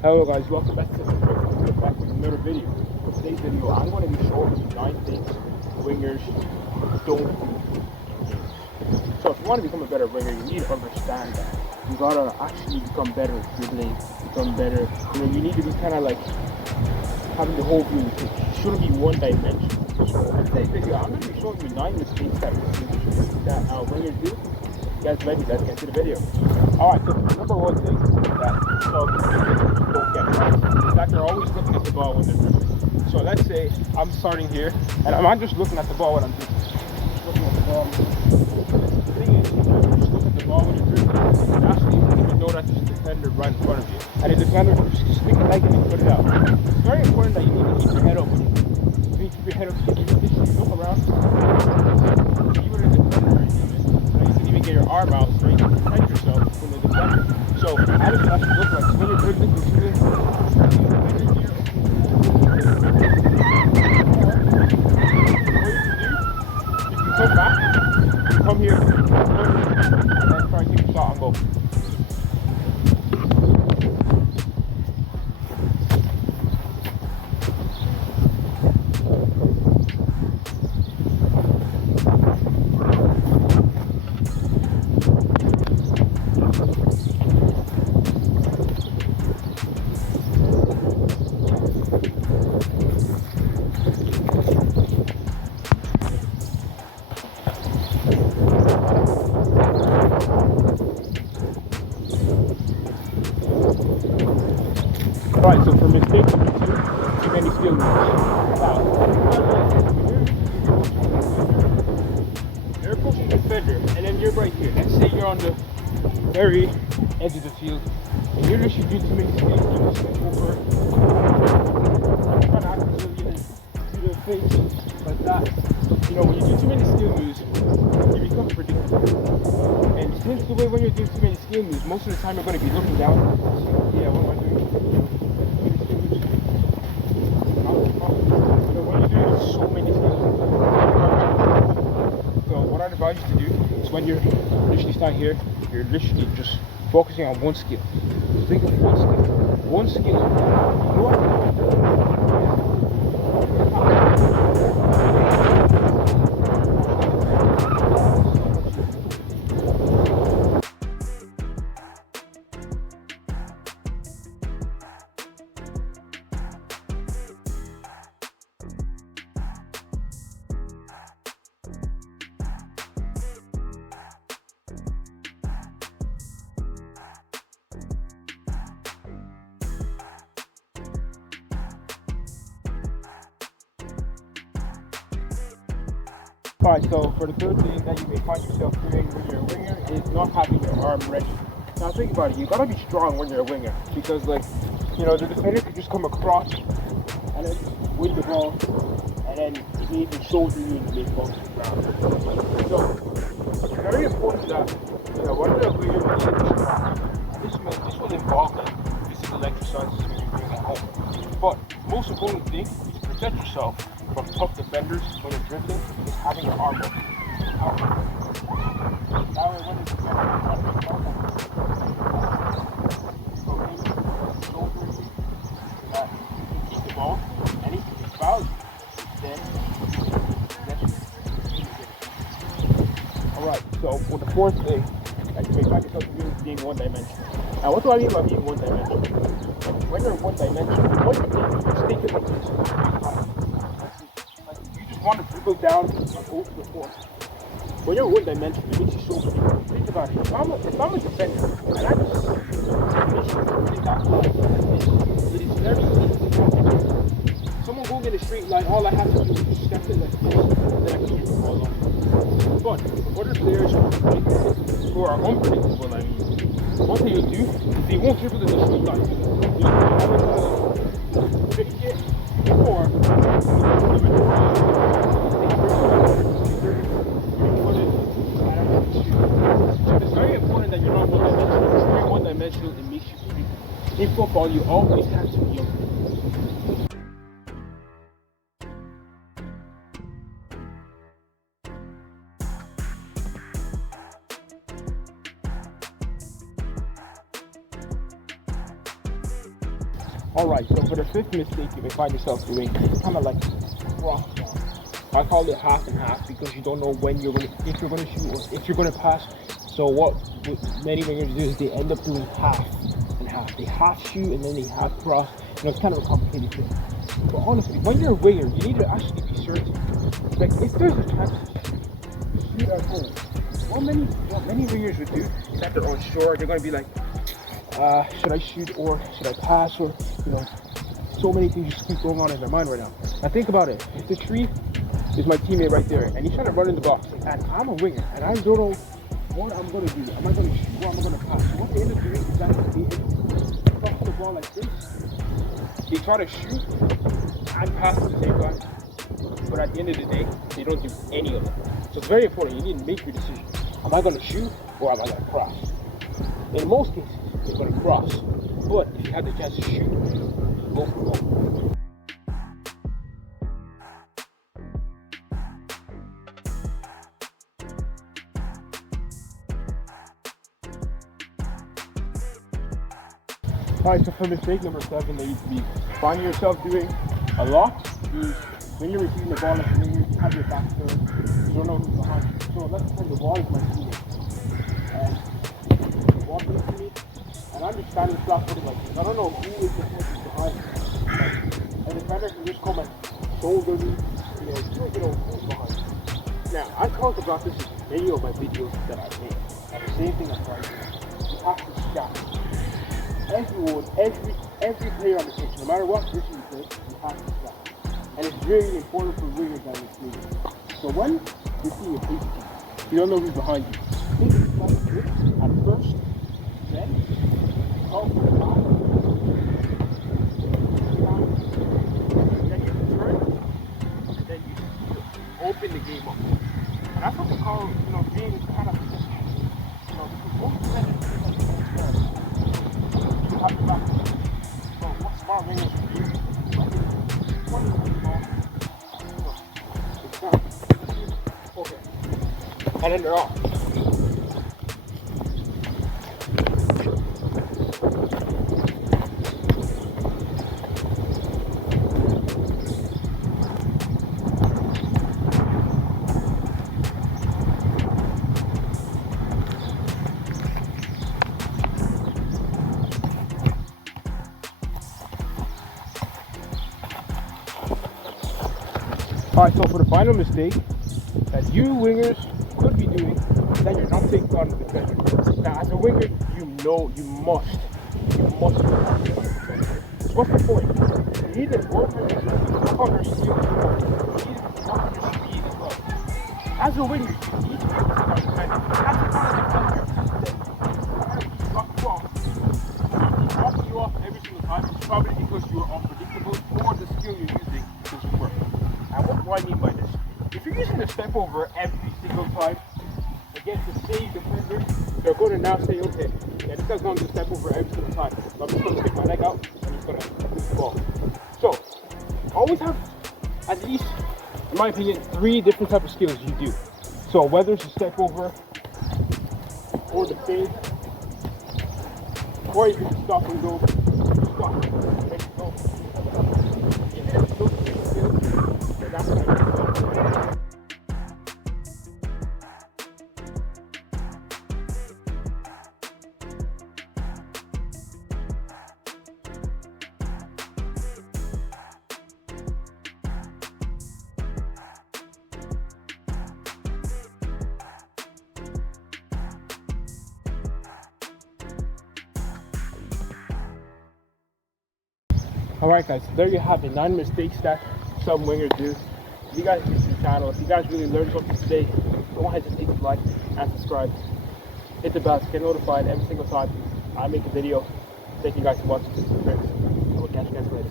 Hello guys, welcome back to another video. For today's video, I'm going to be showing you 9 things wingers don't do. So if you want to become a better winger, you need to understand that. You gotta actually become better at dribbling, become better. You need to be kind of like having the whole view. It shouldn't be one dimensional. So in today's video, I'm going to be showing you 9 mistakes that wingers do. You guys ready? Let's get to the video. Alright, so the number one thing that don't get right is that they're always looking at the ball when they're dribbling. So let's say I'm starting here, and I'm not just looking at the ball when I'm just looking at the ball. The thing is, if you just look at the ball when you're dribbling, you actually don't even know that there's a defender right in front of you. And the defender just stick a leg in and put it out. It's very important that you need to keep your head up. You need to keep your head up. You look around, even a defender is even. You can even get your arm out so you can protect yourself from the defender. So that is what it looks like. So when you're dribbling, you're shooting. What you can do, you can come back, you come here, and then try to take a shot and go. Alright, so for mistake number 2, too many skill moves. Now, you're pushing the defender, and then you're right here. Let's say you're on the very edge of the field, and you're literally doing too many skill moves over. Trying to act Brazilian and do the face like that. When you do too many skill moves, you become predictable. And since the way when you're doing too many skill moves, most of the time you're going to be looking down. Yeah, what am I doing? When you're doing so many skills, so what I'd advise you to do is when you're literally standing here, you're literally just focusing on one skill. Just think of one skill. One skill. You know what? Alright, so for the third thing that you may find yourself doing when you're a winger is not having your arm ready. Now think about it, you gotta be strong when you're a winger because the defender could just come across and then win the ball and then he can even shoulder you and make balls to the ground. So it's very important that when you're a winger, this will involve physical exercises when you're doing at home. But the most important thing is to protect yourself from tough defenders when you're dribbling is having your arm up. That way when you're that you can keep the ball and if you foul you, then alright, so for the fourth thing that you may find yourself doing is being one-dimensional. Now what do I mean by being one-dimensional? When you're one-dimensional, what you do is you're thinking like this. You just want to dribble down and go to the floor. When you're one dimensional, it makes you so predictable. Think about it. If I'm a defender and I just think that it is very easy. Someone going in a straight line, all I have to do is just step in like this, and then I can get the ball on. But other players who are unpredictable, what they will do is they won't dribble in the straight line. They'll trick it, or it's very important that you're not one-dimensional. If you're one-dimensional, it makes you predictable. In football, you always have to be unpredictable. Alright, so for the fifth mistake you may find yourself doing, kind of like cross down. I call it half and half because you don't know when you're going to, if you're going to shoot or if you're going to pass. So what many wingers do is they end up doing half and half. They half shoot and then they half cross. It's kind of a complicated thing. But honestly, when you're a winger, you need to actually be certain. Like if there's a chance to shoot at home, what many wingers would do is that they're unsure. They're going to be like, should I shoot or should I pass, or so many things just keep going on in their mind right now. Now think about it. If the tree is my teammate right there and he's trying to run in the box and I'm a winger and I don't know what I'm going to do. Am I going to shoot? What am I going to pass? So what they end up doing is that they cross the ball like this. They try to shoot and pass at the same time. But at the end of the day, they don't do any of it. So it's very important. You need to make your decision. Am I going to shoot or am I going to cross? In most cases, you're going to cross. But if you have the chance to shoot, go for goal. Alright, so for mistake number 7 that you find yourself doing a lot is when you're receiving the ball, like when you have your back turned, you don't know who's behind you. So let's pretend the ball is my teammate. And the ball comes to me, and I'm just standing flat-footed like this. I don't know who is the person behind me. And the defender can just come and shoulder me, you don't know who's behind me. Now, I talked about this in many of my videos that I made. And the same thing applies here. You have to scout. Every player on the pitch, no matter what position you play, you have to scout. And it's really important for wingers that this league. So when you see a big team, you don't know who's behind you. Think it's like this at first, then call for the back, then you turn, and then you open the game up. And that's what we call, being kind of positional. Because most defenders do like this. You have to back. So what smart wingers do is okay. And then they're off. Alright, so for the final mistake that you wingers could be doing, that you're not taking part of the defender. Now, as a winger, you must. What's the point? You need to work on your skill. You need to work on your speed as well. As a winger, you need to be able to take out defender. As a defender, he's knocking you off every single time. It's probably because you are unpredictable or the skill you're using doesn't work. And what do I mean by this? If you're using a step over every single time against the same defender, they're going to now say, okay, yeah, this guy's going to step over every single time. So I'm just going to stick my leg out and he's going to move the ball. So, always have at least, in my opinion, 3 different types of skills you do. So whether it's a step over or the fade, or you can stop and go, stop, and go. Even if those 3 skills, that's what I mean. Alright guys, so there you have the 9 mistakes that some wingers do. If you guys use the channel, if you guys really learned something today, don't hesitate to like and subscribe. Hit the bell to get notified every single time I make a video. Thank you guys for watching. I will catch you guys later.